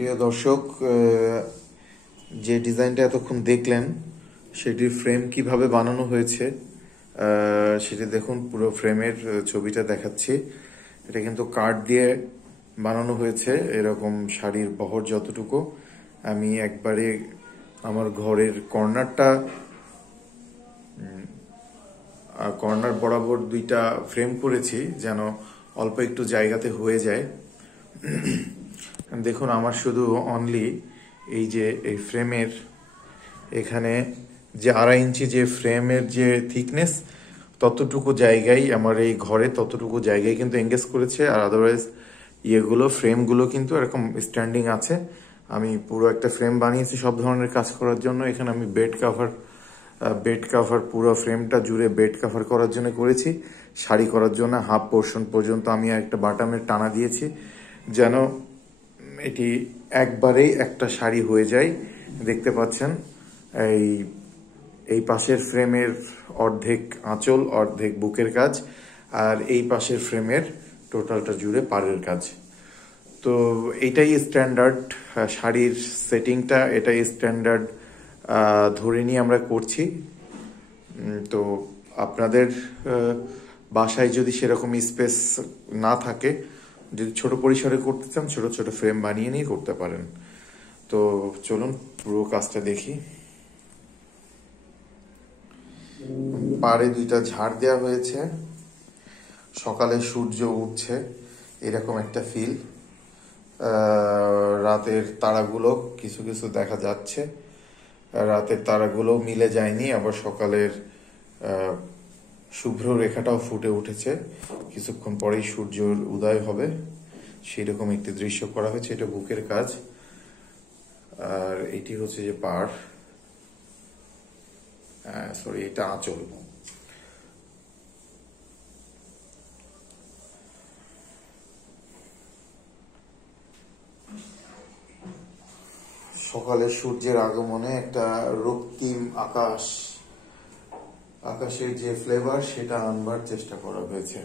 প্রিয় দর্শক, যে ডিজাইনটা এতক্ষণ দেখলেন সেটির ফ্রেম কিভাবে বানানো হয়েছে সেটি দেখুন। পুরো ফ্রেমের ছবিটা দেখাচ্ছি। এটা কিন্তু কাঠ দিয়ে বানানো হয়েছে। এরকম শাড়ির বহর যতটুকু, আমি একবারে আমার ঘরের কর্নার বরাবর দুইটা ফ্রেম করেছি যেন অল্প একটু জায়গাতে হয়ে যায়। দেখুন, আমার শুধু অনলি এই ফ্রেমের এখানে যে 2.5 ইঞ্চি যে ফ্রেমের যে থিকনেস, ততটুকু জায়গায় আমার এই ঘরে ততটুকু জায়গায় কিন্তু এঙ্গেজ করেছে। আর আদারওয়াইজ ফ্রেমগুলো কিন্তু এরকম স্ট্যান্ডিং আছে। আমি পুরো একটা ফ্রেম বানিয়েছি সব ধরনের কাজ করার জন্য। এখানে আমি বেড কাভার পুরো ফ্রেমটা জুড়ে বেড কাভার করার জন্য করেছি। শাড়ি করার জন্য হাফ পোর্শন পর্যন্ত আমি একটা বাটামের টানা দিয়েছি যেন এটি একবারেই একটা শাড়ি হয়ে যায়। দেখতে পাচ্ছেন এই পাশের ফ্রেমের অর্ধেক আঁচল, অর্ধেক বুকের কাজ, আর এই পাশের ফ্রেমের টোটালটা জুড়ে পাড়ের কাজ। তো এটাই স্ট্যান্ডার্ড শাড়ির সেটিংটা, এটাই স্ট্যান্ডার্ড ধরে নিয়ে আমরা করছি। তো আপনাদের বাসায় যদি সেরকম স্পেস না থাকে, যদি ছোট পরিসরে করতে চান, ছোট ছোট ফ্রেম বানিয়ে নিয়ে করতে পারেন। তো চলুন পুরো কাজটা দেখি। পাড়ে দুইটা ঝাড় দেওয়া হয়েছে। সকালে সূর্য উঠছে এরকম একটা ফিল। রাতের তারাগুলো কিছু কিছু দেখা যাচ্ছে, রাতের তারাগুলো মিলে যায়নি, আবার সকালের শুভ্র রেখাটাও ফুটে উঠেছে। কিছুক্ষণ পরেই সূর্যের উদয় হবে, সেরকম একটি দৃশ্য করা হয়েছে। এটা বুকের কাজ, আর এটি হচ্ছে যে পাড়, এটা আঁচল। সকালে সূর্যের আগমনে একটা রক্তিম আকাশের যে ফ্লেভার সেটা আনবার চেষ্টা করা হয়েছে।